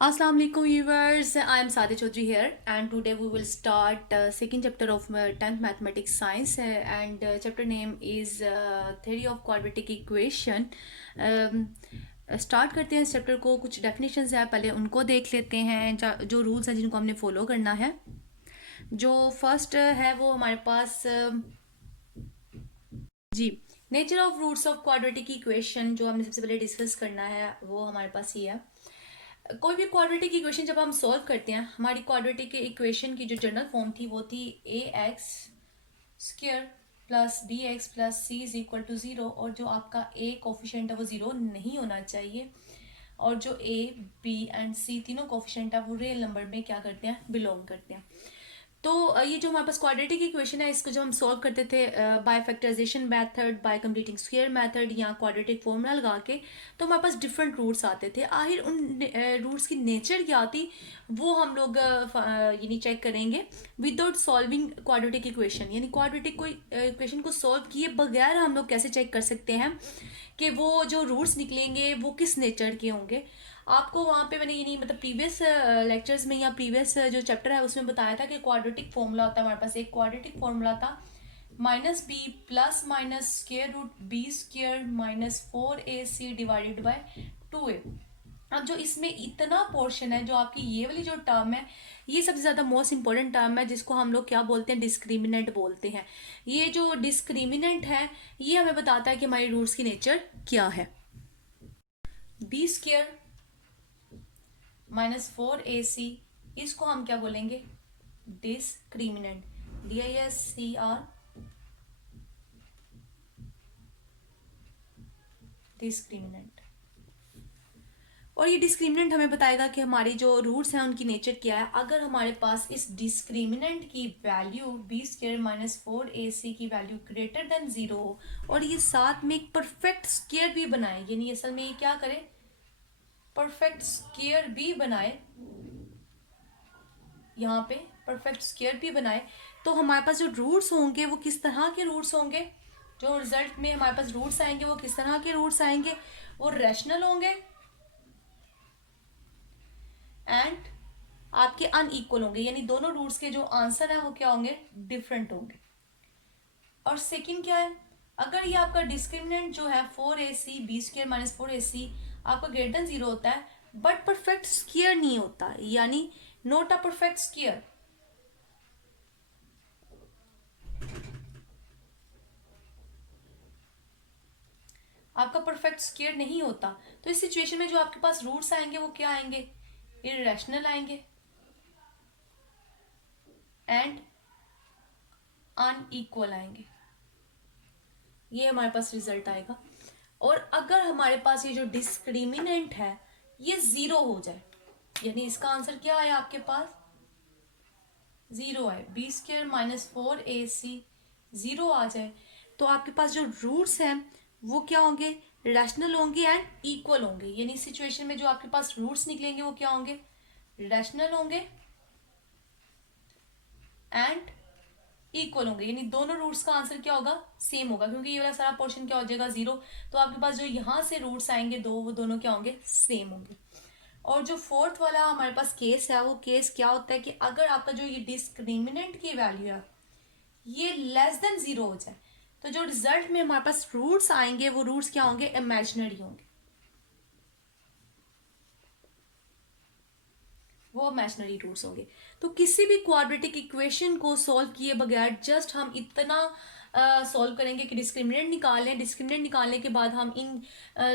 Assalamu alaikum viewers, I am Sadia Chaudhary here and today we will start second chapter of 10th mathematics science and chapter name is theory of quadratic equation. Start करते हैं इस chapter को। कुछ definitions है, पहले उनको देख लेते हैं जो रूल्स हैं जिनको हमने फॉलो करना है। जो फर्स्ट है वो हमारे पास जी nature of roots of quadratic equation जो हमने सबसे पहले डिस्कस करना है वो हमारे पास ये है। कोई भी क्वाड्रेटिक इक्वेशन जब हम सॉल्व करते हैं, हमारी क्वाड्रेटिक इक्वेशन की जो जनरल फॉर्म थी वो थी a x square plus b x plus c is equal to zero, और जो आपका ए कोफिशेंट है वो ज़ीरो नहीं होना चाहिए, और जो ए बी एंड सी तीनों कोफिशेंट है वो रियल नंबर में क्या करते हैं, बिलोंग करते हैं। तो ये जो हमारे पास क्वाड्रेटिक इक्वेशन है इसको जब हम सॉल्व करते थे by factorization method, by completing square method या क्वाड्रेटिक फॉर्मूला लगा के, तो हमारे पास डिफरेंट रूट्स आते थे। आखिर उन रूट्स की नेचर क्या थी वो हम लोग यानी चेक करेंगे विदाउट सॉल्विंग क्वाड्रेटिक इक्वेशन। यानी क्वाड्रेटिक कोई इक्वेशन को सॉल्व किए बगैर हम लोग कैसे चेक कर सकते हैं कि वो जो रूट्स निकलेंगे वो किस नेचर के होंगे। आपको वहाँ पे मैंने ये नहीं मतलब प्रीवियस लेक्चर्स में या प्रीवियस जो चैप्टर है उसमें बताया था कि क्वाड्रेटिक फॉर्मूला होता है। हमारे पास एक क्वाड्रेटिक फॉर्मूला था minus B plus minus square root B square minus 4ac divided by 2a। अब जो इसमें इतना पोर्शन है, जो आपकी ये वाली जो टर्म है, ये सबसे ज़्यादा मोस्ट इंपॉर्टेंट टर्म है जिसको हम लोग क्या बोलते हैं, डिस्क्रिमिनेंट बोलते हैं। ये जो डिस्क्रिमिनेंट है ये हमें बताता है कि हमारी रूट्स की नेचर क्या है। बी स्क्वायर -4ac इसको हम क्या बोलेंगे, डिस्क्रिमिनेंट, DISCR डिस्क्रिमिनेंट। और ये डिस्क्रिमिनेंट हमें बताएगा कि हमारी जो रूट्स हैं उनकी नेचर क्या है। अगर हमारे पास इस डिस्क्रिमिनेंट की वैल्यू बी स्क्वायर -4ac की वैल्यू ग्रेटर देन 0 हो और ये साथ में एक परफेक्ट स्क्वायर भी बनाए, यानी असल में ये क्या करे, परफेक्ट स्क्वायर भी बनाए, यहाँ पे परफेक्ट स्क्वायर भी बनाए, तो हमारे पास जो रूट्स होंगे वो किस तरह के रूट्स होंगे, जो रिजल्ट में हमारे पास रूट्स आएंगे वो किस तरह के रूट्स आएंगे, वो रैशनल होंगे एंड आपके अनइक्वल होंगे, यानी दोनों रूट्स के जो आंसर है वो क्या होंगे, डिफरेंट होंगे। और सेकंड क्या है, अगर ये आपका डिस्क्रिमिनेंट जो है 4ac बी स्क्वायर -4ac आपका ग्रेटर देन 0 होता है बट परफेक्ट स्क्वायर नहीं होता, यानी नॉट अ परफेक्ट स्क्वायर, आपका परफेक्ट स्क्वायर नहीं होता, तो इस सिचुएशन में जो आपके पास रूट्स आएंगे वो क्या आएंगे, इरेशनल आएंगे एंड अनइक्वल आएंगे। ये हमारे पास रिजल्ट आएगा। और अगर हमारे पास ये जो डिस्क्रिमिनेंट है ये जीरो हो जाए, यानी इसका आंसर क्या आया आपके पास, जीरो आए, बी स्क्वायर -4ac जीरो आ जाए, तो आपके पास जो रूट्स हैं वो क्या होंगे, रैशनल होंगे एंड इक्वल होंगे। यानी इस सिचुएशन में जो आपके पास रूट्स निकलेंगे वो क्या होंगे, रैशनल होंगे एंड इक्वल होंगे, यानी दोनों रूट्स का आंसर क्या होगा, सेम होगा, क्योंकि ये वाला सारा पोर्शन क्या हो जाएगा, जीरो। तो आपके पास जो यहाँ से रूट्स आएंगे दो, वो दोनों क्या होंगे, सेम होंगे। और जो फोर्थ वाला हमारे पास केस है वो केस क्या होता है कि अगर आपका जो ये डिस्क्रिमिनेंट की वैल्यू है ये लेस देन 0 हो जाए, तो जो रिजल्ट में हमारे पास रूट्स आएंगे वो रूट्स क्या होंगे, इमेजिनरी होंगे, वो इमेजिनरी रूट्स होंगे। तो किसी भी क्वाड्रेटिक इक्वेशन को सॉल्व किए बगैर जस्ट हम इतना सॉल्व करेंगे कि डिस्क्रिमिनेंट निकाल लें, डिस्क्रिमिनेंट निकालने के बाद हम इन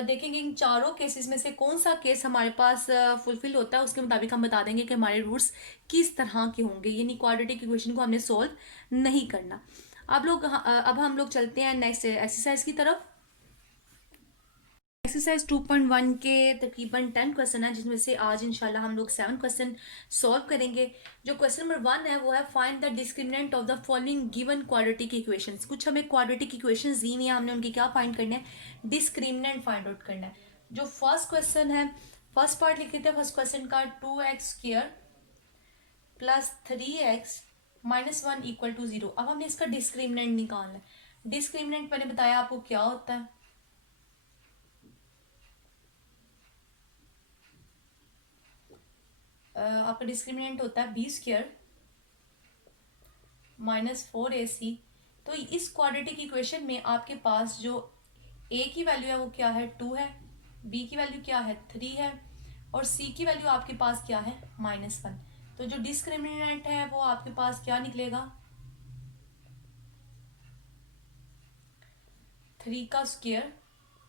देखेंगे इन चारों केसेस में से कौन सा केस हमारे पास फुलफिल होता है, उसके मुताबिक हम बता देंगे कि हमारे रूट्स किस तरह के होंगे, यानी क्वाड्रेटिक इक्वेशन को हमने सॉल्व नहीं करना। अब हम लोग चलते हैं नेक्स्ट एक्सरसाइज की तरफ। एक्सरसाइज 2.1 के तकरीबन 10 क्वेश्चन है, जिसमें से आज इंशाल्लाह हम लोग 7 क्वेश्चन सॉल्व करेंगे। जो क्वेश्चन नंबर 1 है वो है find the discriminant of the following given quadratic equations. कुछ हमें क्वाड्रेटिक इक्वेशंस दी हुई है, हमने उनकी क्या फाइंड करना है, डिस्क्रिमिनेंट फाइंड आउट करना है। जो फर्स्ट क्वेश्चन है, फर्स्ट पार्ट लिख लेते हैं फर्स्ट क्वेश्चन का, 2x² plus 3x -1 equal to 0। अब हमने इसका डिस्क्रिमिनेंट निकालना है। डिस्क्रिमिनेंट मैंने बताया आपको क्या होता है, आपका डिस्क्रिमिनेंट होता है बी स्क्वायर माइनस 4ac। तो इस क्वाड्रेटिक इक्वेशन में आपके पास जो a की वैल्यू है वो क्या है 2 है, b की वैल्यू क्या है 3 है और c की वैल्यू आपके पास क्या है -1। तो जो डिस्क्रिमिनेंट है वो आपके पास क्या निकलेगा 3 का स्क्वायर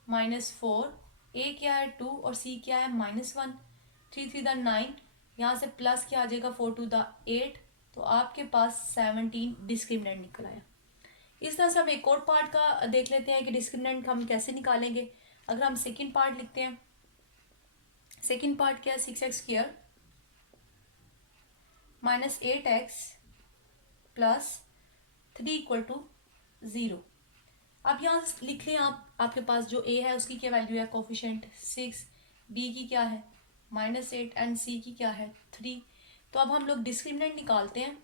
-4, a क्या है 2 और c क्या है -1। 3 3 द 9, यहाँ से प्लस क्या आ जाएगा 4 2 द 8। तो आपके पास 17 डिस्क्रिमिनेंट निकल आया। इस तरह से हम एक और पार्ट का देख लेते हैं कि डिस्क्रिमिनेंट हम कैसे निकालेंगे। अगर हम सेकंड पार्ट लिखते हैं, सेकंड पार्ट क्या है 6x² -8x plus 3 equal to 0। अब यहाँ से लिख लें आप, आपके पास जो a है उसकी क्या वैल्यू है कोफिशिएंट 6, b की क्या है -8 एंड c की क्या है 3। तो अब हम लोग डिस्क्रिमिनेंट निकालते हैं।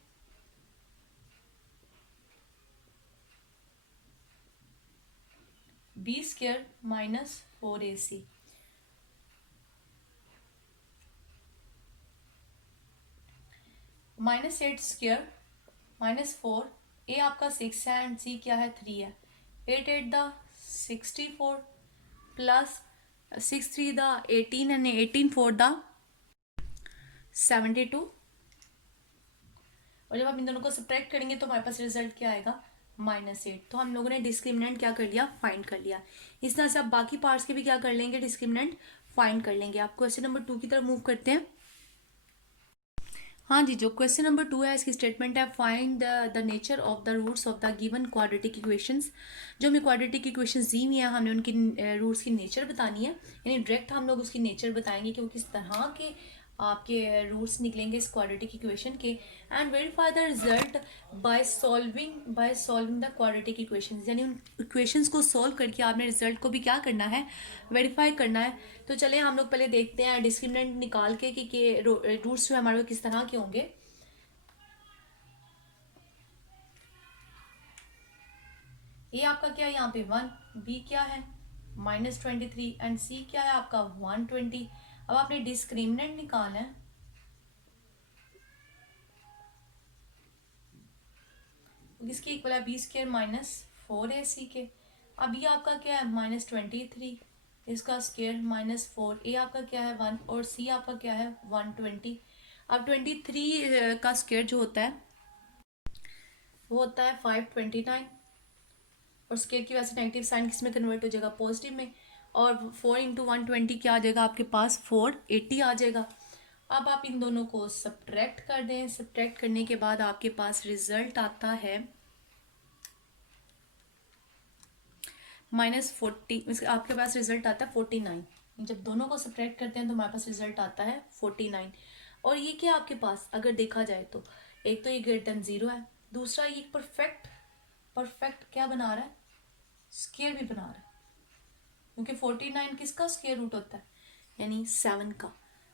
b² -4ac -8² -4, a आपका 6 है एंड c क्या है 3 है। 8 8 the 64 plus 6 3 the 18 and 18 4 the 72। और जब हम इन दोनों को सब्ट्रैक्ट करेंगे तो हमारे पास रिजल्ट क्या आएगा -8। तो हम लोगों ने डिस्क्रिमिनेंट क्या कर लिया फाइंड कर लिया। इस तरह से आप बाकी पार्ट्स के भी क्या कर लेंगे डिस्क्रिमिनेंट फाइंड कर लेंगे। आप क्वेश्चन नंबर 2 की तरफ मूव करते हैं। हाँ जी, जो क्वेश्चन नंबर 2 है इसकी स्टेटमेंट है find the nature of the roots of the given quadratic equations. जो हमें क्वाड्रेटिक इक्वेशंस दी हुई हैं हमने उनकी रूट्स की नेचर बतानी है, यानी डायरेक्ट हम लोग उसकी नेचर बताएंगे कि वो किस तरह के आपके रूट्स निकलेंगे इस क्वाड्रेटिक इक्वेशन के। And verify the result by solving the quadratic equations, यानी उन इक्वेशंस को सॉल्व करके आपने रिजल्ट को भी क्या करना है वेरीफाई करना है। तो चले हम लोग पहले देखते हैं डिस्क्रिमिनेंट निकाल के कि रूट्स जो है हमारे किस तरह के होंगे। ए आपका क्या है यहाँ पे 1, बी क्या है -23 एंड सी क्या है आपका 120। अब आपने डिस्क्रिमिनेंट निकालना है। इसकी इक्वल है b² -4ac के। अब ये आपका क्या है -23, इसका स्क्वायर -4, ए आपका क्या है 1 और सी आपका क्या है 120। अब 23 का स्क्वायर जो होता है वो होता है 529 और स्क्वायर की वजह से नेगेटिव साइन किस में कन्वर्ट हो जाएगा पॉजिटिव में। और 4 इंटू 120 क्या आ जाएगा आपके पास 480 आ जाएगा। अब आप इन दोनों को सब्ट्रैक्ट कर दें। सब्ट्रैक्ट करने के बाद आपके पास रिजल्ट आता है -40। आपके पास रिजल्ट आता है 49। जब दोनों को सब्ट्रैक्ट करते हैं तो हमारे पास रिजल्ट आता है 49। और ये क्या आपके पास अगर देखा जाए तो एक तो ये ग्रेटर देन 0 है, दूसरा ये परफेक्ट परफेक्ट क्या बना रहा है स्क्वायर भी बना रहा है, क्योंकि 49 किसका स्क्वायर रूट होता है यानी 7 का।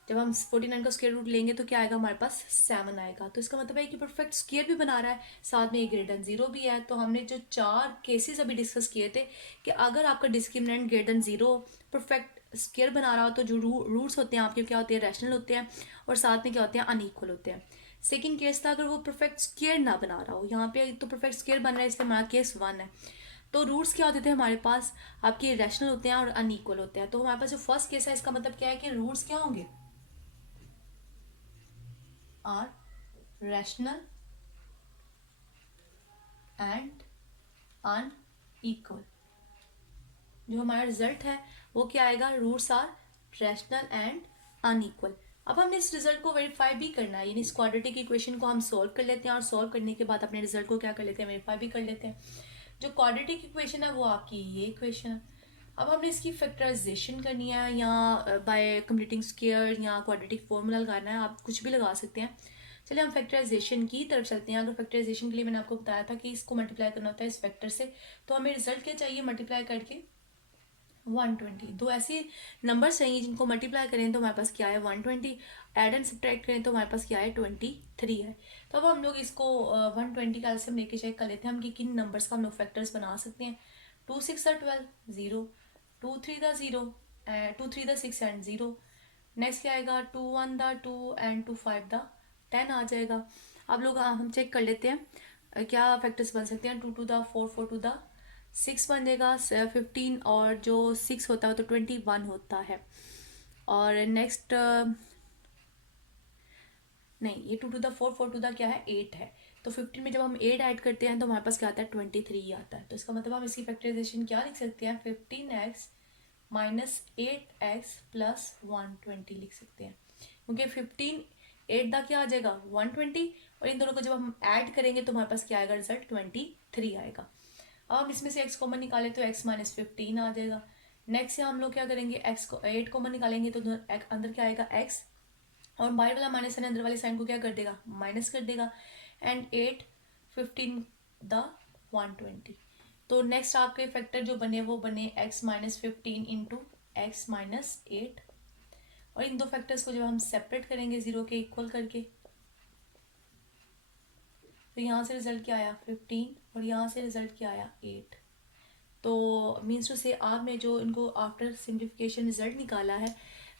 जब हम 49 का स्क्वायर रूट लेंगे तो क्या आएगा हमारे पास 7 आएगा। तो इसका मतलब है कि परफेक्ट स्क्वायर भी बना रहा है, साथ में ये ग्रेटर देन 0 भी है। तो हमने जो 4 केसेस अभी डिस्कस किए थे कि अगर आपका discriminant greater than 0 perfect square बना रहा हो तो जो रूट्स होते हैं आपके क्या होते हैं रैशनल होते हैं और साथ में क्या होते हैं अनइक्वल होते हैं। सेकेंड केस था अगर वो परफेक्ट स्क्वायर ना बना रहा हो, यहाँ पे तो परफेक्ट स्क्वायर बन रहा है इसलिए हमारा केस 1 है। तो रूट्स क्या होते थे हमारे पास आपके रैशनल होते हैं और अनइक्वल होते हैं। तो हमारे पास जो फर्स्ट केस है इसका मतलब क्या है कि रूट्स क्या होंगे आर रैशनल एंड अनइक्वल। जो हमारा रिजल्ट है वो क्या आएगा roots are rational and unequal. अब हमने इस रिजल्ट को वेरीफाई भी करना है, यानी इस क्वाड्रेटिक इक्वेशन को हम सॉल्व कर लेते हैं और सॉल्व करने के बाद अपने रिजल्ट को क्या कर लेते हैं वेरीफाई भी कर लेते हैं। जो क्वाड्रेटिक इक्वेशन है वो आपकी ये इक्वेशन है। अब हमने इसकी फैक्टराइजेशन करनी है या बाय कंप्लीटिंग स्क्वायर या क्वाड्रेटिक फॉर्मूला लगाना है, आप कुछ भी लगा सकते हैं। चलिए हम फैक्टराइजेशन की तरफ चलते हैं। अगर फैक्टराइजेशन के लिए मैंने आपको बताया था कि इसको मल्टीप्लाई करना होता है इस फैक्टर से, तो हमें रिजल्ट क्या चाहिए मल्टीप्लाई करके 120। दो ऐसे नंबर चाहिए जिनको मल्टीप्लाई करें तो हमारे पास क्या है 120, एड एंड सब्ट्रैक्ट करें तो हमारे पास क्या है 23 है। तो अब हम लोग इसको 120 का एलसीएम लेके चेक कर लेते हैं हम कि किन नंबर्स का हम लोग फैक्टर्स बना सकते हैं। 2 6 12 0, 2 3 0, 2 3 6 एंड 0, नेक्स्ट क्या आएगा, 2 1 द 2 एंड 2 5 द 10 आ जाएगा। अब लोग हम चेक कर लेते हैं क्या फैक्टर्स बन सकते हैं। 2 2 द 4 4 2 द 6 बन जाएगा, 15 और जो 6 होता है तो 21 होता है। और नेक्स्ट नहीं, ये 2 टू द 4 4 टू द क्या है 8 है। तो 15 में जब हम 8 ऐड करते हैं तो हमारे पास क्या आता है 23 आता है। तो इसका मतलब हम इसकी फैक्टराइजेशन क्या लिख सकते हैं, 15x माइनस 8x प्लस 120 लिख सकते हैं। क्योंकि 15 8 दा क्या आ जाएगा 120, और इन दोनों को जब हम ऐड करेंगे तो हमारे पास क्या आएगा रिजल्ट 23 आएगा। अब हम इसमें से x कॉमन निकाले तो x माइनस 15 आ जाएगा। नेक्स्ट से हम लोग क्या करेंगे, x को 8 कॉमन निकालेंगे तो अंदर क्या आएगा x, और बाहर वाला माइनस साइन अंदर वाले साइन को क्या कर देगा, माइनस कर देगा। And 8 15 the 120। तो नेक्स्ट आपके फैक्टर जो बने वो बने x minus 15 into x minus 8। और इन दो फैक्टर्स को जब हम सेपरेट करेंगे जीरो के इक्वल करके, तो यहाँ से रिजल्ट क्या आया 15 और यहाँ से रिजल्ट क्या आया 8। तो मीन्स टू से आपने जो इनको आफ्टर सिंप्लीफिकेशन रिजल्ट निकाला है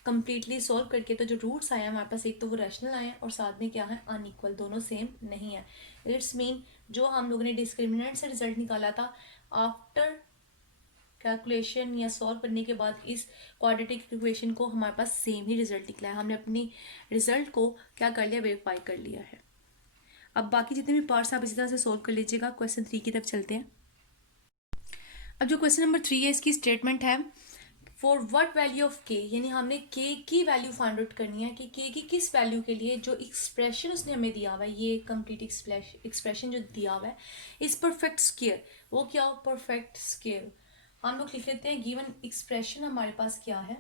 कंप्लीटली सॉल्व करके, तो जो रूट्स आए हैं हमारे पास एक तो वो रैशनल आए हैं और साथ में क्या है अनइक्वल, दोनों सेम नहीं है। इट्स मीन जो हम लोगों ने डिस्क्रिमिनेंट से रिजल्ट निकाला था आफ्टर कैलकुलेशन या सॉल्व करने के बाद इस क्वाड्रेटिक इक्वेशन को हमारे पास सेम ही रिजल्ट निकला है। हमने अपनी रिजल्ट को क्या कर लिया, वेरीफाई कर लिया है। अब बाकी जितने भी पार्ट्स आप इसी तरह से सॉल्व कर लीजिएगा। क्वेश्चन 3 की तरफ चलते हैं। अब जो क्वेश्चन नंबर 3 है इसकी स्टेटमेंट है फॉर व्हाट वैल्यू ऑफ के, यानी हमने के की वैल्यू फाइंड आउट करनी है कि के की किस वैल्यू के लिए जो एक्सप्रेशन उसने हमें दिया हुआ है, ये कंप्लीट एक्सप्रेशन जो दिया हुआ है इस परफेक्ट स्क्वायर, वो क्या हो परफेक्ट स्क्वायर। हम लोग लिख लेते हैं गिवन एक्सप्रेशन हमारे पास क्या है,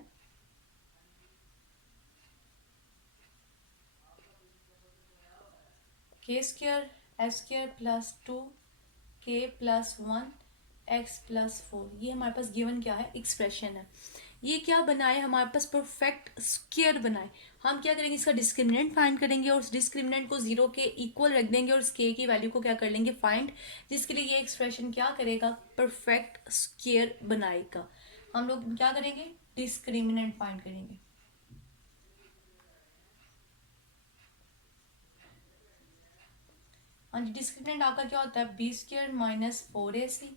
के स्क्वायर एफ स्क्वायर प्लस 2 के प्लस 1 एक्स प्लस 4, ये हमारे पास गिवन क्या है एक्सप्रेशन है। ये क्या बनाए हमारे पास परफेक्ट स्क्वायर बनाए। हम क्या करेंगे इसका डिस्क्रिमिनेंट फाइंड करेंगे और उस डिस्क्रिमिनेंट को जीरो के इक्वल रख देंगे और उस के की वैल्यू को क्या कर लेंगे फाइंड, जिसके लिए ये एक्सप्रेशन क्या करेगा परफेक्ट स्क्वायर बनाएगा। हम लोग क्या करेंगे डिस्क्रिमिनेंट फाइंड करेंगे। हाँ जी, डिस्क्रिमिनेंट आपका क्या होता है बी स्क्वायर माइनस 4ac।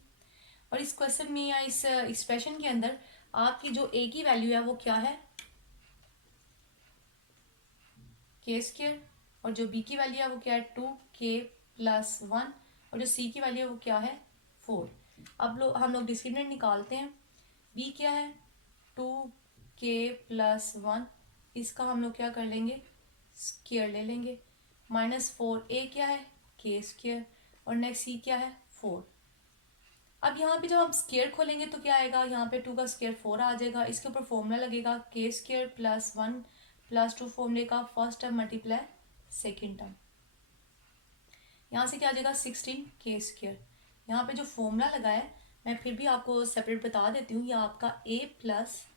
और इस क्वेश्चन में या इस एक्सप्रेशन के अंदर आपकी जो ए की वैल्यू है वो क्या है के स्क्वायर, और जो बी की वैल्यू है वो क्या है 2k प्लस 1, और जो सी की वैल्यू है वो क्या है 4। अब हम लोग डिस्क्रिमिनेंट निकालते हैं। बी क्या है 2k प्लस 1, इसका हम लोग क्या कर लेंगे स्क्वायर ले लेंगे, माइनस 4 ए क्या है के स्क्वायर, और नेक्स्ट सी क्या है 4। अब यहाँ पे जब हम स्क्वायर खोलेंगे तो क्या आएगा, यहाँ पे 2 का स्क्वायर 4 आ जाएगा। इसके ऊपर फॉर्मूला लगेगा के स्क्वायर प्लस 1 प्लस 2 फॉर्मूले का first term multiply second term, यहाँ से क्या आ जाएगा 16 के स्क्वायर। यहाँ पे जो फॉर्मूला लगा है मैं फिर भी आपको सेपरेट बता देती हूँ, यह आपका a plus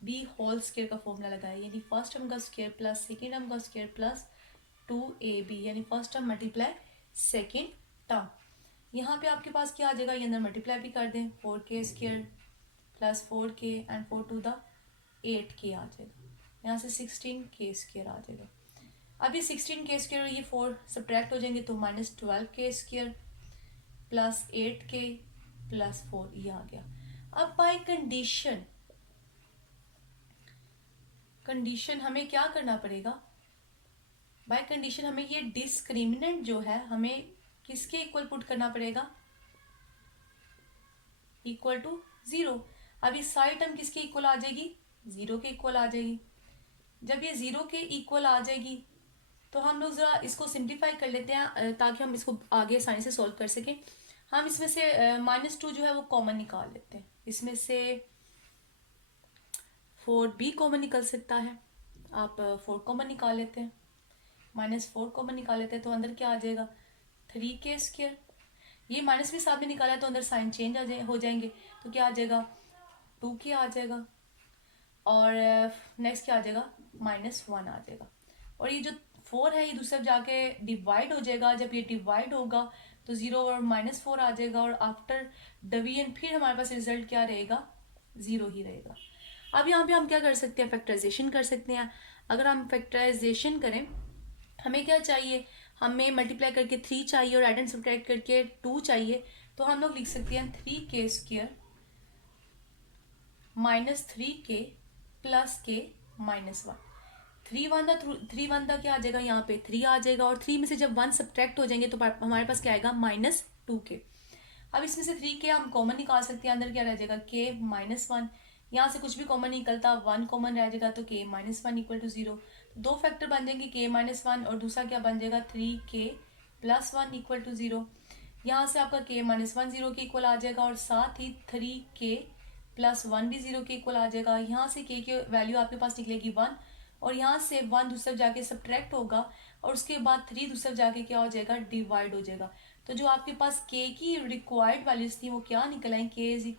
B whole square का फॉर्मूला लगा है, यानी फर्स्ट टर्म का स्क्वायर प्लस सेकेंड टर्म का स्क्वायर प्लस 2ab, यानी first term multiply second term. यहाँ पे आपके पास क्या आ जाएगा, ये अंदर मल्टीप्लाई भी कर दें 4k square plus 4k and 4 to the 8k आ जाएगा, यहाँ से 16k स्क्वायर आ जाएगा। अब ये 16k स्क्वायर और ये 4 सब्ट्रैक्ट हो जाएंगे तो minus 12k square plus 8k plus 4 ये आ गया। अब बाय कंडीशन हमें क्या करना पड़ेगा, बाय कंडीशन हमें ये डिस्क्रिमिनेंट जो है हमें किसके इक्वल पुट करना पड़ेगा, इक्वल टू 0। अब ये सारी टर्म किसके इक्वल आ जाएगी 0 के इक्वल आ जाएगी। जब ये 0 के इक्वल आ जाएगी तो हम लोग ज़रा इसको सिंप्लीफाई कर लेते हैं ताकि हम इसको आगे आसानी से सॉल्व कर सकें। हम इसमें से -2 जो है वो कॉमन निकाल लेते हैं, इसमें से 4b कॉमन निकल सकता है, आप 4 कॉमन निकाल लेते हैं, -4 कॉमन निकाल लेते हैं तो अंदर क्या आ जाएगा 3k स्क्वायर। ये माइनस भी साथ में निकाला है तो अंदर साइन चेंज हो जाएंगे, तो क्या आ जाएगा 2k आ जाएगा, और नेक्स्ट क्या आ जाएगा -1 आ जाएगा। और ये जो 4 है ये दूसरा जाके डिवाइड हो जाएगा, जब ये डिवाइड होगा तो 0 और -4 आ जाएगा, और आफ्टर डिवीजन फिर हमारे पास रिजल्ट क्या रहेगा 0 ही रहेगा। अब यहाँ पे हम क्या कर सकते हैं, फैक्टराइजेशन कर सकते हैं। अगर हम फैक्टराइजेशन करें, हमें क्या चाहिए, हमें मल्टीप्लाई करके 3 चाहिए और एड एंड सब्ट्रैक्ट करके 2 चाहिए। तो हम लोग लिख सकते हैं 3k² -3k प्लस के -1। 3 वन दा क्या आ जाएगा, यहाँ पे 3 आ जाएगा, और 3 में से जब 1 सब्ट्रैक्ट हो जाएंगे तो हमारे पास क्या आएगा, -2k। अब इसमें से 3k हम कॉमन निकाल सकते हैं, अंदर क्या रह जाएगा, k -1। यहाँ से कुछ भी कॉमन निकलता, 1 कॉमन रह जाएगा, तो k -1 इक्वल टू 0। दो फैक्टर बन जाएंगे, k -1 और दूसरा क्या बन जाएगा, 3k + 1 इक्वल टू 0। यहाँ से आपका k -1 0 के इक्वल आ जाएगा, और साथ ही 3k + 1 भी 0 के इक्वल आ जाएगा। यहाँ से k की वैल्यू आपके पास निकलेगी 1, और यहाँ से 1 दूसरी तरफ जाके सब्ट्रैक्ट होगा, और उसके बाद 3 दूसरी तरफ जाके क्या हो जाएगा, डिवाइड हो जाएगा। तो जो आपके पास k की रिक्वायर्ड वैल्यूज थी वो क्या निकल आई, k =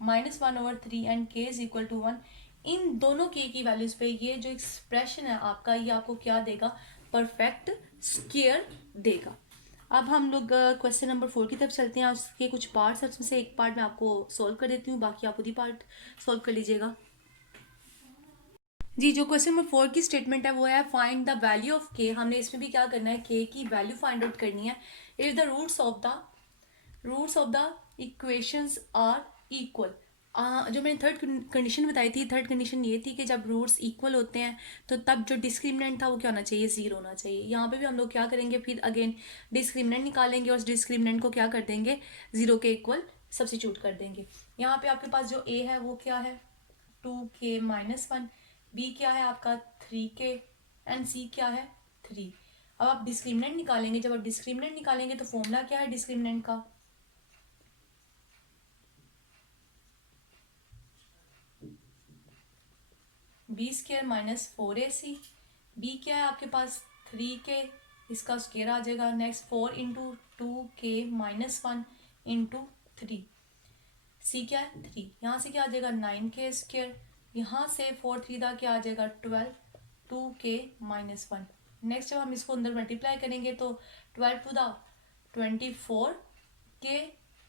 -1/3 एंड k = 1। इन दोनों k की वैल्यूज पे ये जो एक्सप्रेशन है आपका, ये आपको क्या देगा, परफेक्ट स्क्वायर देगा। अब हम लोग क्वेश्चन नंबर 4 की तरफ चलते हैं। उसके कुछ पार्ट्स हैं, उसमें से एक पार्ट मैं आपको सॉल्व कर देती हूँ, बाकी आप खुद ही पार्ट सॉल्व कर लीजिएगा। जी, जो क्वेश्चन नंबर 4 की स्टेटमेंट है वो है फाइंड द वैल्यू ऑफ के। हमने इसमें भी क्या करना है, के की वैल्यू फाइंड आउट करनी है। If the roots of the equations are equal. जो मैंने थर्ड कंडीशन बताई थी, थर्ड कंडीशन ये थी कि जब रूट्स इक्वल होते हैं तो तब जो डिस्क्रिमिनेंट था वो क्या होना चाहिए, 0 होना चाहिए। यहाँ पे भी हम लोग क्या करेंगे, फिर अगेन डिस्क्रिमिनेंट निकालेंगे और उस डिस्क्रिमिनेंट को क्या कर देंगे, 0 के इक्वल सब्स्टिट्यूट कर देंगे। यहाँ पे आपके पास जो ए है वो क्या है, 2k -1, बी क्या है आपका 3k, एंड सी क्या है 3। अब आप डिस्क्रिमिनेंट निकालेंगे, जब आप डिस्क्रिमिनेंट निकालेंगे तो फॉर्मूला क्या है डिस्क्रिमिनेंट का, b² -4ac। बी क्या है आपके पास 3k, इसका स्क्वायर आ जाएगा। Next 4 × 2k -1 × 3। सी क्या है 3, यहाँ से क्या आ जाएगा 9k², यहाँ से 4 3 दा क्या आ जाएगा 12, 2k -1। नेक्स्ट जब हम इसको अंदर मल्टीप्लाई करेंगे तो 12 टू दा 24k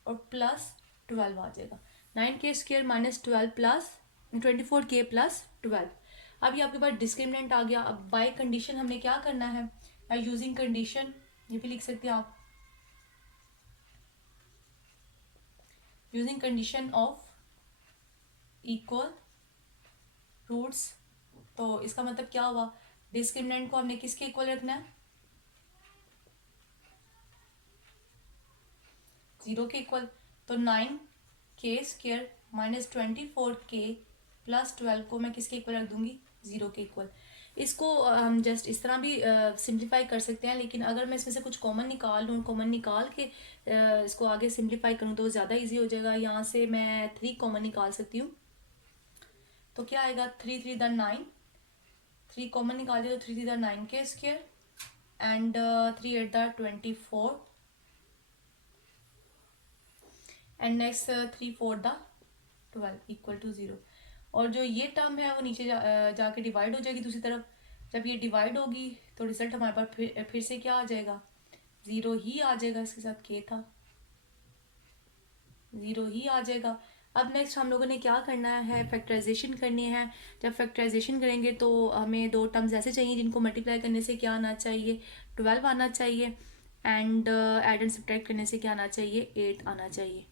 और प्लस 12 आ जाएगा। 9k² -12 plus 24k + 12। अब ये आपके पास डिस्क्रिमिनेंट आ गया। अब बाय कंडीशन हमने क्या करना है, यूजिंग कंडीशन, ये भी लिख सकते हैं आप, using condition of equal roots. तो इसका मतलब क्या हुआ, डिस्क्रिमिनेंट को हमने किसके इक्वल रखना है, 0 के इक्वल। तो 9k² -24k + 12 को मैं किसके इक्वल रख दूंगी, 0 के इक्वल। इसको हम जस्ट इस तरह भी सिंप्लीफाई कर सकते हैं, लेकिन अगर मैं इसमें से कुछ कॉमन निकाल लूँ, कॉमन निकाल के इसको आगे सिंप्लीफाई करूँ तो ज़्यादा इजी हो जाएगा। यहाँ से मैं 3 कॉमन निकाल सकती हूँ, तो क्या आएगा 3 3 दा 9, 3 कॉमन निकाल दिया तो 3 3 दा 9k² एंड 3 8 दा 24 एंड नेक्स्ट 3 4 दा 12 इक्वल टू 0। और जो ये टर्म है वो नीचे जाके डिवाइड हो जाएगी दूसरी तरफ। जब ये डिवाइड होगी तो रिजल्ट हमारे पास फिर से क्या आ जाएगा, 0 ही आ जाएगा। इसके साथ के था, 0 ही आ जाएगा। अब नेक्स्ट हम लोगों ने क्या करना है, फैक्टराइजेशन करनी है। जब फैक्टराइजेशन करेंगे तो हमें दो टर्म्स ऐसे चाहिए जिनको मल्टीप्लाई करने से क्या आना चाहिए, 12 आना चाहिए, एंड एड एंड सब्ट्रैक्ट करने से क्या आना चाहिए, 8 आना चाहिए।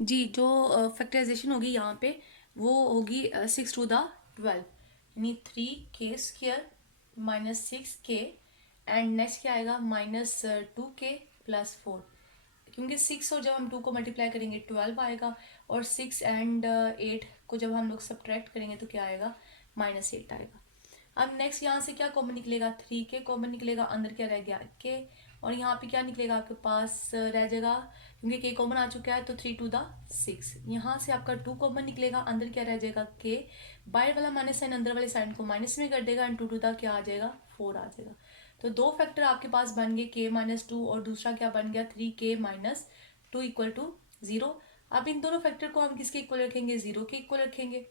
जी, जो फैक्टराइजेशन होगी यहाँ पे वो होगी 6 टू द 12, यानी 3k² -6k, एंड नेक्स्ट क्या आएगा -2k + 4। क्योंकि 6 और जब हम 2 को मल्टीप्लाई करेंगे 12 आएगा, और 6 एंड 8 को जब हम लोग सब्ट्रैक्ट करेंगे तो क्या आएगा, -8 आएगा। अब नेक्स्ट यहाँ से क्या कॉमन निकलेगा, 3k कॉमन निकलेगा, अंदर क्या रह गया k, और यहाँ पे क्या निकलेगा आपके पास रह जाएगा, क्योंकि k कॉमन आ चुका है तो 3 टू द 6। यहाँ से आपका 2 कॉमन निकलेगा, अंदर क्या रह जाएगा k, बाहर वाला माइनस साइन अंदर वाले साइन को माइनस में कर देगा, एंड 2 टू द क्या आ जाएगा 4 आ जाएगा। तो दो फैक्टर आपके पास बन गए, k -2 और दूसरा क्या बन गया 3k -2 इक्वल टू 0। अब इन दोनों फैक्टर को हम किसके इक्वल रखेंगे, 0 के इक्वल रखेंगे।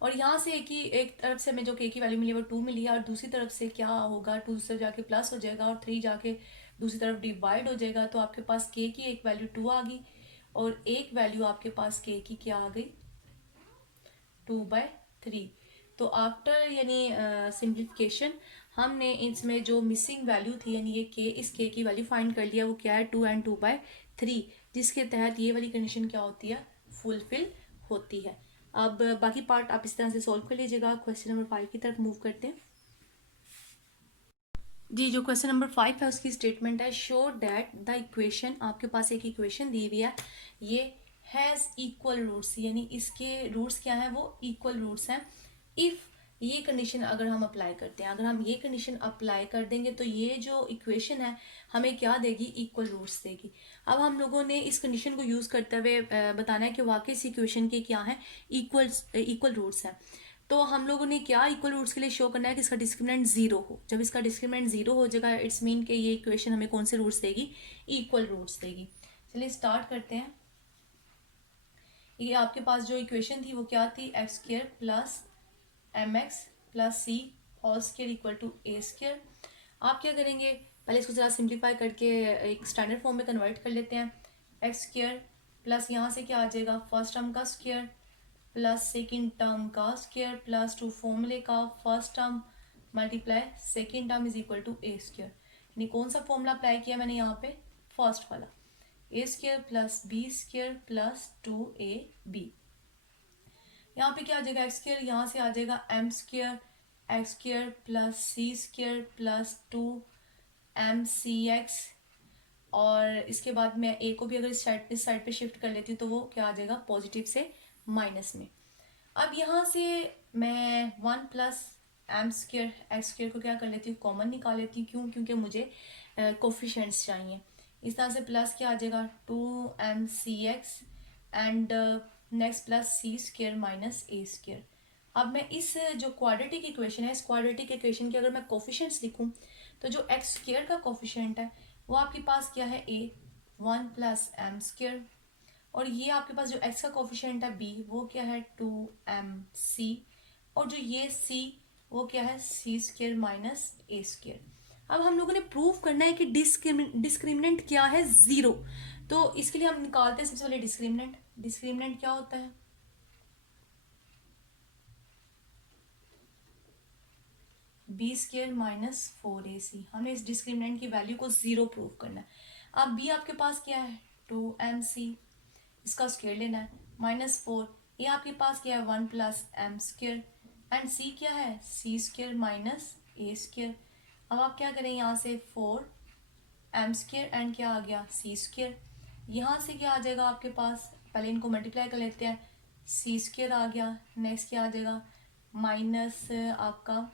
और यहाँ से एक तरफ से हमें जो k की वैल्यू मिली वो 2 मिली है, और दूसरी तरफ से क्या होगा, 2 दूसरी तरफ जाके प्लस हो जाएगा और 3 जाके दूसरी तरफ डिवाइड हो जाएगा। तो आपके पास k की एक वैल्यू 2 आ गई, और एक वैल्यू आपके पास के की क्या आ गई 2/3। तो आफ्टर यानी सिंप्लीफिकेशन हमने इसमें जो मिसिंग वैल्यू थी यानी ये के, इस के की वैल्यू फाइंड कर लिया, वो क्या है 2 एंड 2/3, जिसके तहत ये वाली कंडीशन क्या होती है फुलफिल होती है। अब बाकी पार्ट आप इस तरह से सॉल्व कर लीजिएगा। क्वेश्चन नंबर 5 की तरफ मूव करते हैं। जी, जो क्वेश्चन नंबर 5 है उसकी स्टेटमेंट है शो दैट द इक्वेशन, आपके पास एक इक्वेशन दी हुई है, ये हैज़ इक्वल रूट्स, यानी इसके रूट्स क्या हैं वो इक्वल रूट्स हैं। इफ़ ये कंडीशन अगर हम अप्लाई करते हैं, अगर हम ये कंडीशन अप्लाई कर देंगे तो ये जो इक्वेशन है हमें क्या देगी इक्वल रूट्स देगी। अब हम लोगों ने इस कंडीशन को यूज़ करते हुए बताना है कि वाकई इस इक्वेशन के क्या हैं इक्वल रूट्स हैं। तो हम लोगों ने क्या इक्वल रूट्स के लिए शो करना है कि इसका डिस्क्रिमिनेंट जीरो हो। जब इसका डिस्क्रिमिनेंट जीरो हो जाएगा इट्स मीन कि ये इक्वेशन हमें कौन से रूट्स देगी इक्वल रूट्स देगी। चलिए स्टार्ट करते हैं। ये आपके पास जो इक्वेशन थी वो क्या थी X square plus M X plus C whole square equal to A square. आप क्या करेंगे पहले इसको ज़रा सिंप्लीफाई करके एक स्टैंडर्ड फॉर्म में कन्वर्ट कर लेते हैं। एक्स स्क्र प्लस यहाँ से क्या आ जाएगा फर्स्ट टर्म का स्क्र प्लस सेकेंड टर्म का स्क्र प्लस 2 फॉर्मूले का first term multiply second term is equal to A square. यानी कौन सा फॉर्मूला अप्लाई किया मैंने यहाँ पे फर्स्ट वाला, a square plus B square plus 2ab। यहाँ पे क्या आ जाएगा एक्स स्क्र, यहाँ से आ जाएगा m square x square plus सी स्क्र प्लस 2mcx, और इसके बाद मैं ए को भी अगर इस साइड पे शिफ्ट कर लेती हूँ तो वो क्या आ जाएगा पॉजिटिव से माइनस में। अब यहाँ से मैं 1 plus M square x square को क्या कर लेती हूँ कॉमन निकाल लेती हूँ। क्यों? क्योंकि मुझे कोफिशेंट्स चाहिए। इस तरह से प्लस क्या आ जाएगा 2mcx and next plus C square minus A square. अब मैं इस जो क्वाड्रेटिक इक्वेशन है इस क्वाड्रेटिक इक्वेशन के अगर मैं कोफिशेंट्स लिखूँ तो जो एक्स स्क्र का कोफिशेंट है वो आपके पास क्या है ए 1 प्लस एम स्क्र, और ये आपके पास जो x का कोफिशिएंट है b वो क्या है 2mc, और जो ये c वो क्या है सी स्क्र माइनस ए स्क्र। अब हम लोगों ने प्रूव करना है कि डिस्क्रिमिनेंट क्या है जीरो। तो इसके लिए हम निकालते हैं सबसे पहले डिस्क्रिमिनेंट। डिस्क्रिमिनेंट क्या होता है बी स्क्र माइनस 4ac। हमने इस डिस्क्रिमिनेंट की वैल्यू को जीरो प्रूव करना है। अब b आपके पास क्या है 2mc, इसका स्क्वायर लेना है -4, ये आपके पास क्या है 1 plus M square and c क्या है सी स्क्र माइनस ए स्क्र। अब आप क्या करें यहाँ से 4m स्क्र एंड क्या आ गया सी स्क्र। यहाँ से क्या आ जाएगा आपके पास, पहले इनको मल्टीप्लाई कर लेते हैं, सी स्क्र आ गया, नेक्स्ट क्या आ जाएगा माइनस आपका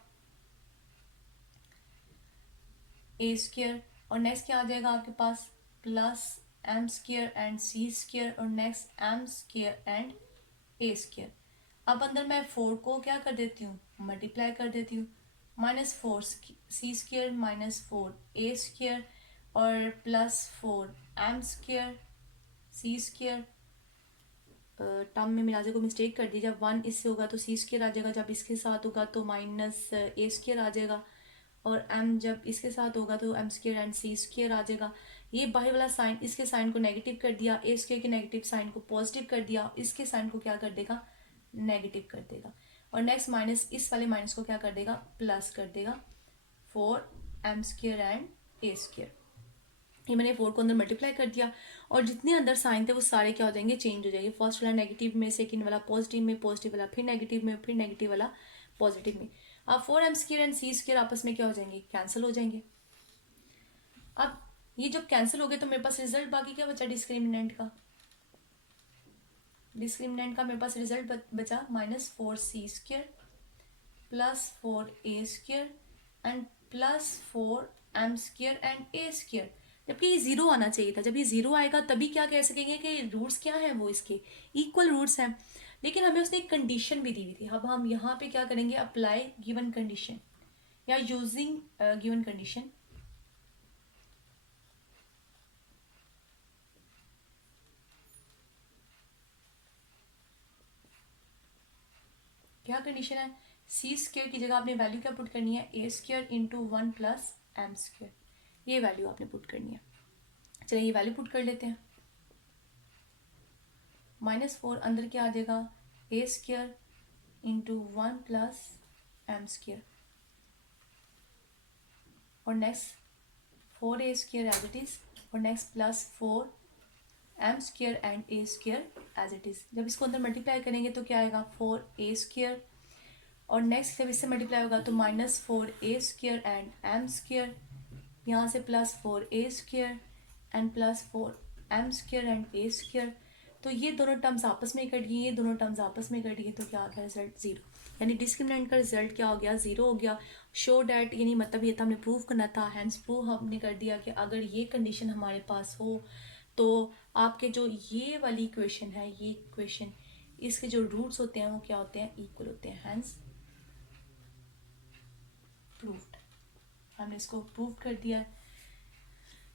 ए स्क्र, और नेक्स्ट क्या आ जाएगा आपके पास plus M square and c square, और next m square and a square. अब अंदर मैं 4 को क्या कर देती हूँ मल्टीप्लाई कर देती हूँ, -4 सी स्क्र -4 ए स्क्र और +4 एम स्क्र सी स्क्र। टर्म में मिलाजे को मिस्टेक कर दी, जब 1 इससे होगा तो सी स्क्र आ जाएगा, जब इसके साथ होगा तो माइनस ए स्क्र आ जाएगा, और m जब इसके साथ होगा तो m square and c square आ जाएगा। ये बाहर वाला साइन इसके साइन को नेगेटिव कर दिया, ए स्क्र के नेगेटिव साइन को पॉजिटिव कर दिया, इसके साइन को क्या कर देगा नेगेटिव कर देगा, और नेक्स्ट माइनस इस वाले माइनस को क्या कर देगा प्लस कर देगा 4m square and a square. ये मैंने 4 को अंदर मल्टीप्लाई कर दिया, और जितने अंदर साइन थे वो सारे क्या हो जाएंगे चेंज हो जाएंगे। फर्स्ट वाला नेगेटिव में, सेकंड वाला पॉजिटिव में, पॉजिटिव वाला फिर नेगेटिव में, फिर नेगेटिव वाला पॉजिटिव में। अब 4m square and c square आपस में क्या हो जाएंगे कैंसिल हो जाएंगे। अब ये जब कैंसिल हो गए तो मेरे पास रिजल्ट बाकी क्या बचा डिस्क्रिमिनेंट का, डिस्क्रिमिनेंट का मेरे पास रिजल्ट बचा -4c square +4a square and +4m square and a square. जबकि ये जीरो आना चाहिए था, जब ये जीरो आएगा तभी क्या कह सकेंगे कि रूट्स क्या हैं वो इसके इक्वल रूट्स हैं। लेकिन हमें उसने एक कंडीशन भी दी हुई थी। अब हम यहाँ पे क्या करेंगे अप्लाई गिवन कंडीशन या यूजिंग गिवन कंडीशन। क्या कंडीशन है सी स्क्र की जगह आपने वैल्यू क्या पुट करनी है a square into 1 plus M square, ये वैल्यू आपने पुट करनी है। चलिए ये वैल्यू पुट कर लेते हैं। -4 अंदर क्या आ जाएगा, a square into 1 plus M square, और next 4a square as it is, और next plus 4m square and a square as it is. जब इसको अंदर मल्टीप्लाई करेंगे तो क्या आएगा, 4a स्क्र, और नेक्स्ट जब इससे मल्टीप्लाई होगा तो -4a square and m square, यहाँ से +4a square and +4m square and a square. तो ये दोनों टर्म्स आपस में कट गई, ये दोनों टर्म्स आपस में कट गई, तो क्या आ गया रिजल्ट 0। यानी डिस्क्रिमिनेंट का रिजल्ट क्या हो गया, 0 हो गया। शो डैट यानी मतलब ये था हमने प्रूव करना था, हैंस प्रूव हमने कर दिया कि अगर ये कंडीशन हमारे पास हो तो आपके जो ये वाली इक्वेशन है, ये इक्वेशन, इसके जो रूट्स होते हैं वो क्या होते हैं, इक्वल होते हैं, हैंस प्रूव्ड। हमने इसको प्रूव कर दिया है।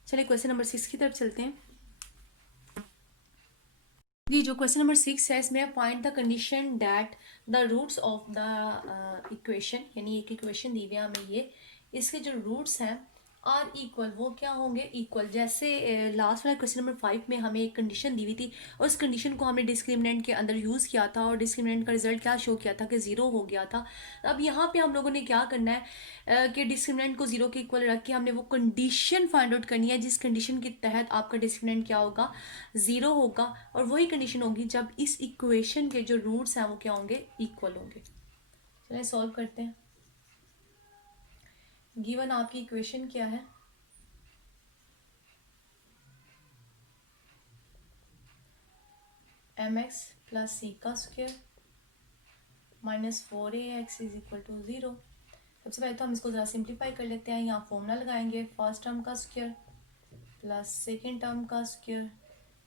चलिए क्वेश्चन नंबर 6 की तरफ चलते हैं। जी, जो क्वेश्चन नंबर 6 है इसमें find the condition that the roots of the equation, यानी एक इक्वेशन दी हुई है हमें, ये इसके जो रूट्स हैं आर इक्वल, वो क्या होंगे, इक्वल। जैसे लास्ट वाला क्वेश्चन नंबर 5 में हमें एक कंडीशन दी हुई थी और उस कंडीशन को हमने डिस्क्रिमिनेंट के अंदर यूज़ किया था और डिस्क्रिमिनेंट का रिजल्ट क्या शो किया था कि 0 हो गया था। अब यहाँ पे हम लोगों ने क्या करना है कि डिस्क्रिमिनेंट को 0 के इक्वल रख के हमने वो कंडीशन फाइंड आउट करनी है जिस कंडीशन के तहत आपका डिस्क्रिमिनेंट क्या होगा, 0 होगा। और वही कंडीशन होगी जब इस इक्वेशन के जो रूट्स हैं वो क्या होंगे, इक्वल होंगे। चलिए सॉल्व करते हैं। गिवन आपकी इक्वेशन क्या है, mx प्लस सी का square -4ax is equal to 0। सबसे पहले तो हम इसको ज़रा सिंप्लीफाई कर लेते हैं। यहाँ फॉर्मूला लगाएंगे, फर्स्ट टर्म का स्क्वायर प्लस सेकेंड टर्म का स्क्वायर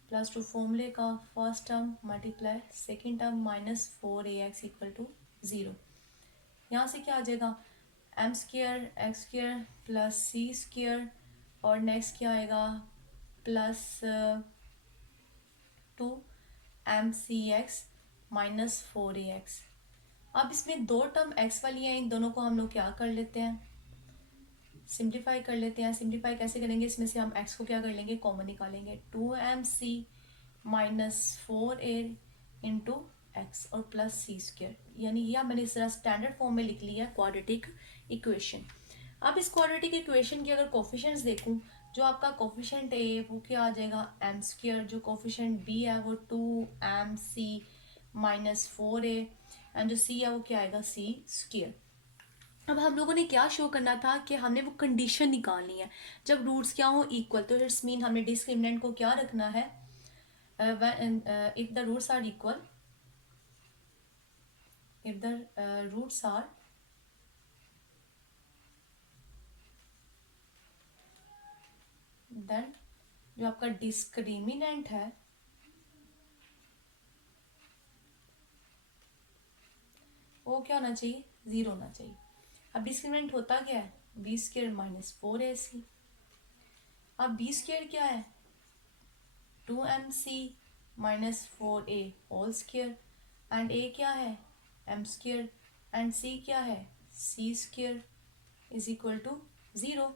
प्लस टू फॉर्मूले का first term multiply second term -4ax equal to 0। यहाँ से क्या आ जाएगा, m square x square plus सी स्क्र, और नेक्स्ट क्या आएगा, +2mcx -4ax। अब इसमें दो टर्म x वाली हैं, इन दोनों को हम लोग क्या कर लेते हैं, सिंप्लीफाई कर लेते हैं। सिंप्लीफाई कैसे करेंगे, इसमें से हम x को क्या कर लेंगे, कॉमन निकालेंगे, 2mc -4a इंटू एक्स और प्लस सी स्क्र, यानी यह मैंने इस तरह स्टैंडर्ड फॉर्म में लिख लिया क्वाड्रेटिक इक्वेशन। अब इस क्वाड्रेटिक इक्वेशन की अगर कोफिशिएंट्स देखूं, जो आपका कोफिशिएंट ए वो क्या आ जाएगा, एम स्क्र, जो कोफिशिएंट बी है वो 2mc -4a, एंड जो सी है वो क्या आएगा, सी स्क्र। अब हम लोगों ने क्या शो करना था कि हमने वो कंडीशन निकालनी है जब रूट्स क्या हो, इक्वल। तो इट्स मीन हमने डिस्क्रिमिनेंट को क्या रखना है, if the roots are equal, if the roots are then जो आपका डिस्क्रिमिनेंट है वो क्या होना चाहिए, 0 होना चाहिए। अब डिस्क्रिमिनेंट होता क्या है, बी स्क्र -4ac। अब बी स्क्र क्या है, 2mc -4a whole square, and ए क्या है, एम स्क्र, एंड सी क्या है, सी स्क्र इज इक्वल टू 0।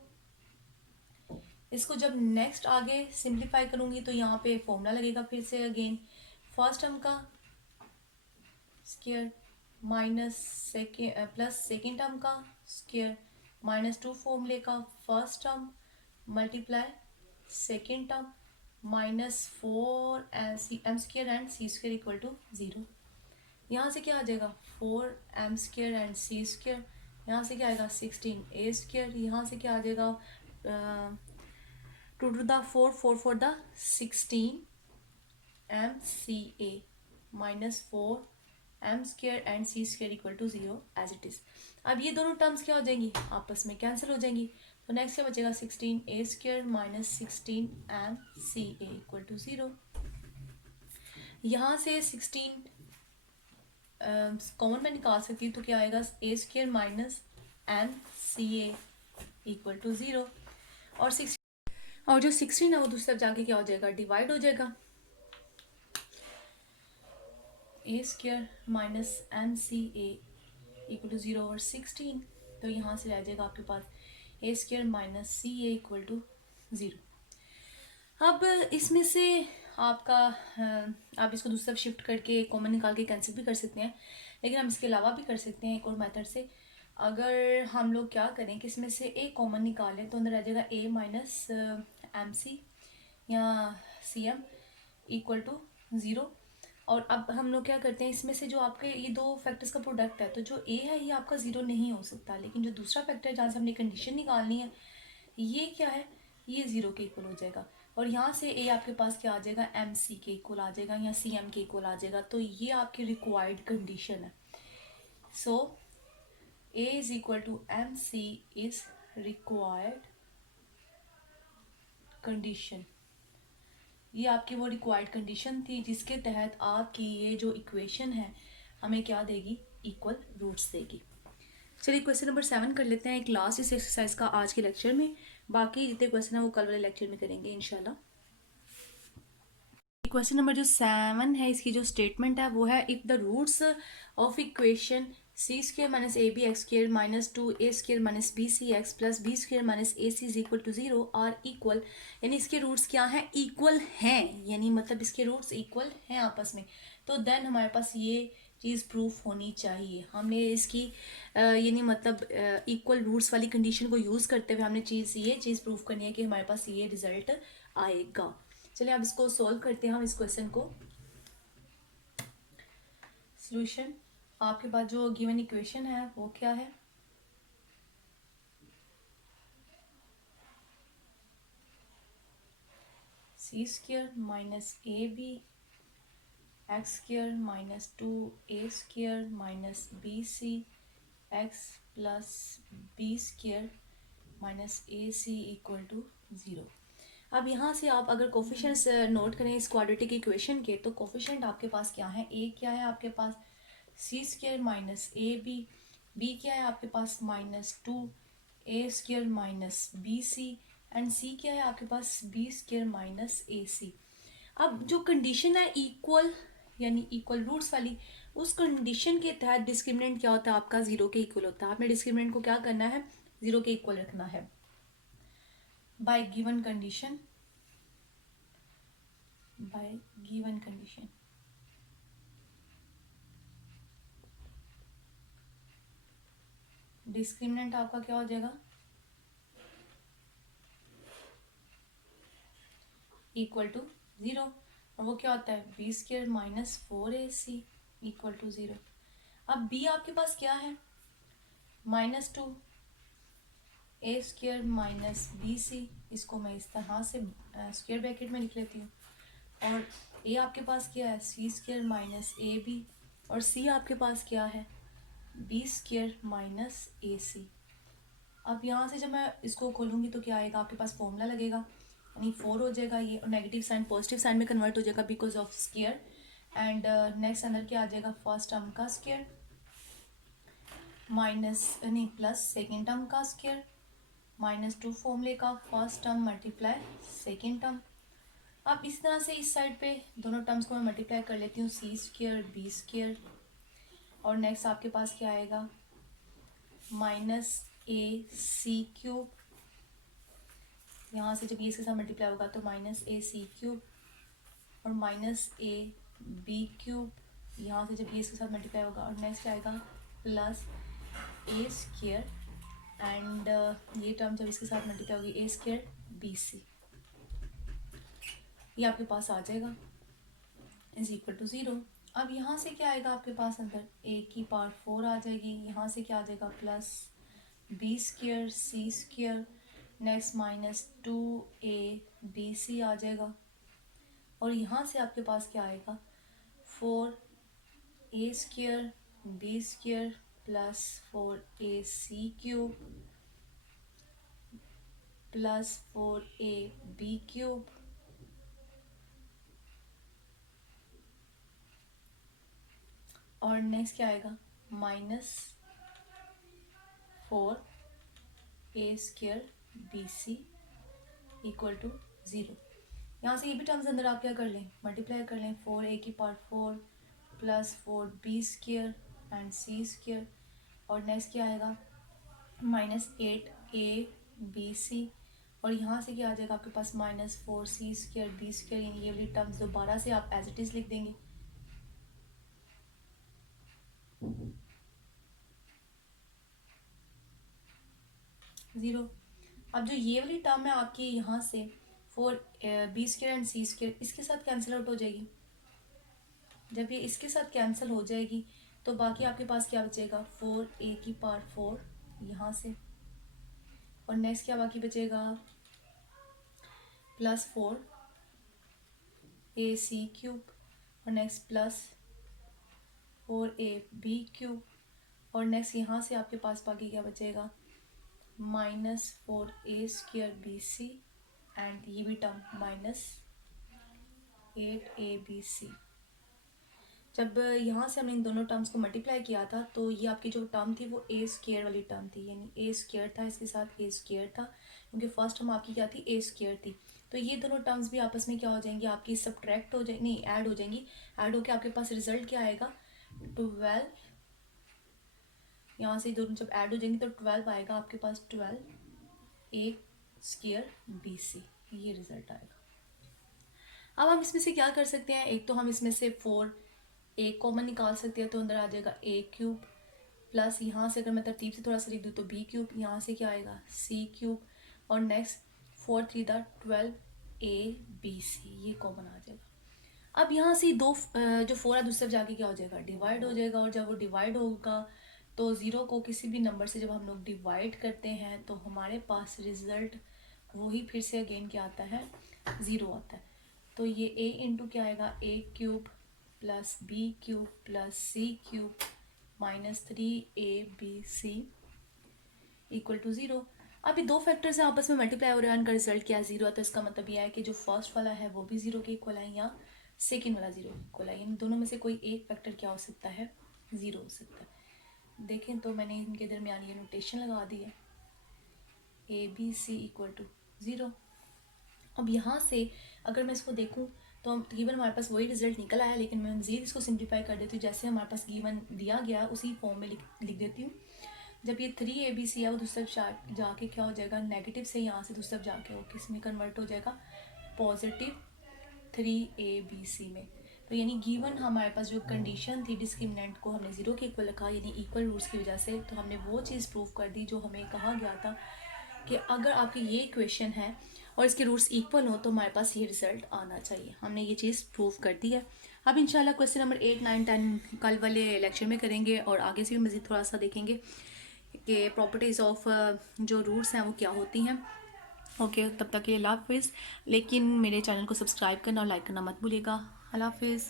इसको जब नेक्स्ट आगे सिंप्लीफाई करूंगी तो यहाँ पे फॉर्मूला लगेगा फिर से अगेन, फर्स्ट टर्म का स्क्वायर प्लस सेकेंड टर्म का स्क्वायर -2 फॉर्मूले का first term multiply second term -4 M square and C square equal to 0। यहाँ से क्या आ जाएगा, 4m square and C square, यहाँ से क्या आएगा 16a स्क्वायर, यहाँ से क्या आ जाएगा 2 to the 4 4 for the 16mca -4m square and c square equal to 0 as it is। अब ये दोनों टर्म्स क्या हो जाएंगी, आपस में कैंसिल हो जाएंगी। तो नेक्स्ट क्या बचेगा, 16a square -16mca equal to 0। यहाँ से 16 कॉमन में निकाल सकती हूँ तो क्या आएगा, a square -mca equal to 0, और जो 16 है वो दूसरी तरफ जाके क्या हो जाएगा, डिवाइड हो जाएगा, a square -mca equal to 0 और 16, तो यहाँ से आ जाएगा आपके पास a square -ca equal to 0। अब इसमें से आपका आप इसको दूसरी तरफ शिफ्ट करके कॉमन निकाल के कैंसिल भी कर सकते हैं, लेकिन हम इसके अलावा भी कर सकते हैं एक और मेथड से। अगर हम लोग क्या करें कि इसमें से ए कॉमन निकालें तो अंदर आ जाएगा ए माइनस एम सी या C M equal to zero. और अब हम लोग क्या करते हैं, इसमें से जो आपके ये दो फैक्टर्स का प्रोडक्ट है, तो जो ए है ये आपका ज़ीरो नहीं हो सकता, लेकिन जो दूसरा फैक्टर है जहाँ से हमने कंडीशन निकालनी है, ये क्या है, ये ज़ीरो के इक्वल हो जाएगा। और यहाँ से ए आपके पास क्या आ जाएगा, एम सी के इक्वल आ जाएगा या सी एम के इक्वल आ जाएगा। तो ये आपकी रिक्वायर्ड कंडीशन है। So a is equal to m c is required condition. ये आपकी वो रिक्वायर्ड कंडीशन थी जिसके तहत आपकी ये जो इक्वेशन है हमें क्या देगी, इक्वल रूट्स देगी। चलिए क्वेश्चन नंबर 7 कर लेते हैं, एक लास्ट इस एक्सरसाइज का आज के लेक्चर में। बाकी जितने क्वेश्चन है वो कल वाले लेक्चर में करेंगे इंशाल्लाह। क्वेश्चन नंबर जो 7 है, इसकी जो स्टेटमेंट है वो है, if the roots of equation C square minus A B X square minus 2 A square minus B C x plus B square minus A C is equal to 0 are equal, यानी इसके roots क्या हैं, equal हैं, यानी मतलब इसके roots equal हैं आपस में, तो देन हमारे पास ये चीज़ प्रूफ होनी चाहिए। हमने इसकी यानी मतलब इक्वल रूट्स वाली कंडीशन को यूज़ करते हुए हमने ये चीज़ प्रूफ करनी है कि हमारे पास ये रिजल्ट आएगा। चलिए अब इसको सॉल्व करते हैं हम इस क्वेश्चन को। सॉल्यूशन, आपके पास जो गिवन इक्वेशन है वो क्या है, c square minus A B x square minus 2 a square minus B C x plus b square minus A c equal to 0। अब यहाँ से आप अगर कोफिशिएंट्स नोट करें इस क्वाड्रेटिक इक्वेशन के, तो कोफिशिएंट आपके पास क्या है, ए क्या है आपके पास सी स्क्वायर माइनस ए बी, बी क्या है आपके पास -2 a² minus B c, and c क्या है आपके पास b² माइनस ए सी। अब जो कंडीशन है इक्वल यानी इक्वल रूट्स वाली, उस कंडीशन के तहत डिस्क्रिमिनेंट क्या होता है आपका, 0 के इक्वल होता है। आपने डिस्क्रिमिनेंट को क्या करना है, 0 के इक्वल रखना है bye given condition, bye given condition. Discriminant आपका क्या हो जाएगा, इक्वल टू 0, और वो क्या होता है b² minus 4ac equal to 0। अब b आपके पास क्या है -2 a² माइनस बी सी, इसको मैं इस तरह से स्क्वायर ब्रैकेट में लिख लेती हूँ, और a आपके पास क्या है c² माइनस ए बी, और c आपके पास क्या है b² माइनस ए सी। अब यहाँ से जब मैं इसको खोलूँगी तो क्या आएगा, आपके पास फॉर्मूला लगेगा, यानी 4 हो जाएगा ये, और नेगेटिव साइन पॉजिटिव साइन में कन्वर्ट हो जाएगा because of square, and next अंदर क्या आ जाएगा, फर्स्ट टर्म का स्क्वायर माइनस नहीं प्लस सेकेंड टर्म का स्क्वायर -2 फॉर्मूले का first term multiply second term. अब इस तरह से इस साइड पे दोनों टर्म्स को मैं मल्टीप्लाई कर लेती हूँ, c² b², और नेक्स्ट आपके पास क्या आएगा -ac³, यहाँ से जब ये इसके साथ मल्टीप्लाई होगा तो -ac³, और -ab³, यहाँ से जब ये इसके साथ मल्टीप्लाई होगा, और नेक्स्ट आएगा +a², एंड ये टर्म जब इसके साथ मल्टीप्लाई होगी a² bc, ये आपके पास आ जाएगा इज इक्वल टू 0। अब यहाँ से क्या आएगा आपके पास अंदर a⁴ आ जाएगी, यहाँ से क्या आ जाएगा plus b² c², next -2a bc आ जाएगा, और यहाँ से आपके पास क्या आएगा 4a² b² plus 4ac³ plus 4ab³, और नेक्स्ट क्या आएगा -4a² bc इक्वल टू 0। यहाँ से ये भी टर्म्स अंदर आप क्या कर लें, मल्टीप्लाई कर लें, 4a⁴ plus 4b² and c², और नेक्स्ट क्या आएगा -8a bc और यहाँ से क्या आ जाएगा आपके पास -4c² b², यानी ये वाली टर्म्स दोबारा से आप एज इट इज़ लिख देंगे। ज़ीरो। अब जो ये वाली टर्म है आपकी यहाँ से 4b² एंड c², इसके साथ कैंसिल आउट हो जाएगी। जब ये इसके साथ कैंसिल हो जाएगी तो बाकी आपके पास क्या बचेगा, 4a⁴ यहाँ से, और नेक्स्ट क्या बाकी बचेगा, +4ac³ और नेक्स्ट +4ab³ और नेक्स्ट यहाँ से आपके पास बाकी क्या बचेगा, -4a² bc एंड ये भी टर्म -8abc। जब यहाँ से हमने इन दोनों टर्म्स को मल्टीप्लाई किया था तो ये आपकी जो टर्म थी वो a² वाली टर्म थी, यानी a² था, इसके साथ a² था, क्योंकि फर्स्ट टर्म आपकी क्या थी, a² थी। तो ये दोनों टर्म्स भी आपस में क्या हो जाएंगी, आपकी सब्ट्रैक्ट हो जाएंगी, नहीं ऐड हो जाएंगी। ऐड होके आपके पास रिजल्ट क्या आएगा, 12। यहाँ से दोनों जब ऐड हो जाएंगे तो 12 आएगा आपके पास, 12a² bc, ये रिजल्ट आएगा। अब हम इसमें से क्या कर सकते हैं, एक तो हम इसमें से 4a कॉमन निकाल सकते हैं, तो अंदर आ जाएगा a³ प्लस यहाँ से अगर मैं तरतीब से थोड़ा सा लिख दूँ तो b³, यहाँ से क्या आएगा c³ और नेक्स्ट 4 3 12abc, ये कॉमन आ जाएगा। अब यहाँ से दो जो 4 है दूसरी तरफ जाके क्या हो जाएगा, डिवाइड हो जाएगा, और जब वो डिवाइड होगा तो ज़ीरो को किसी भी नंबर से जब हम लोग डिवाइड करते हैं तो हमारे पास रिज़ल्ट वही फिर से अगेन क्या आता है, ज़ीरो आता है। तो ये a इंटू क्या आएगा, a³ plus b³ plus c³ -3abc equal to zero. अब ये दो फैक्टर्स हैं आपस में मल्टीप्लाई हो रहे हैं, उनका रिजल्ट क्या है, ज़ीरो है। तो इसका मतलब यह है कि जो फर्स्ट वाला है वो भी ज़ीरो के इक्वल है या सेकेंड वाला ज़ीरो के इक्वल है, इन दोनों में से कोई एक फैक्टर क्या हो सकता है, ज़ीरो हो सकता है। देखें तो मैंने इनके दरमियान ये नोटेशन लगा दी है, ABC इक्वल टू ज़ीरो। अब यहाँ से अगर मैं इसको देखूँ तो हम तकरीबन हमारे पास वही रिजल्ट निकल आया, लेकिन मैं मज़ीद इसको सिंप्लीफाई कर देती हूँ। जैसे हमारे पास गिवन दिया गया उसी फॉर्म में लिख देती हूँ। जब ये 3abc है वो दूसरी तरफ जाके क्या हो जाएगा, नेगेटिव से यहाँ से दूसरी तरफ जाके वो किस में कन्वर्ट हो जाएगा, +3abc में। तो यानी गिवन हमारे पास जो कंडीशन थी डिस्क्रिमिनेंट को हमने ज़ीरो के इक्वल रखा, यानी इक्वल रूट्स की वजह से, तो हमने वो चीज़ प्रूव कर दी जो हमें कहा गया था कि अगर आपकी ये इक्वेशन है और इसके रूट्स इक्वल हो तो हमारे पास ये रिजल्ट आना चाहिए। हमने ये चीज़ प्रूव कर दी है। अब इंशाल्लाह क्वेश्चन नंबर 8 9 10 कल वाले लेक्चर में करेंगे और आगे से भी मज़ीद थोड़ा सा देखेंगे कि प्रॉपर्टीज़ ऑफ जो रूट्स हैं वो क्या होती हैं। ओके, तब तक के अल्लाह हाफिज़। लेकिन मेरे चैनल को सब्सक्राइब करना और लाइक करना मत भूलिएगा। अल्लाह हाफिज़।